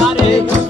Hare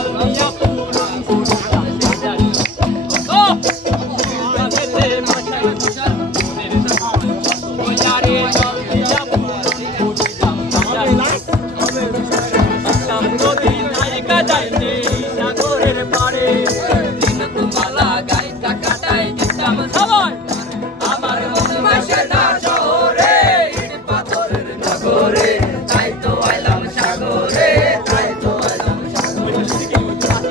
minha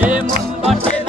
এ মন বসে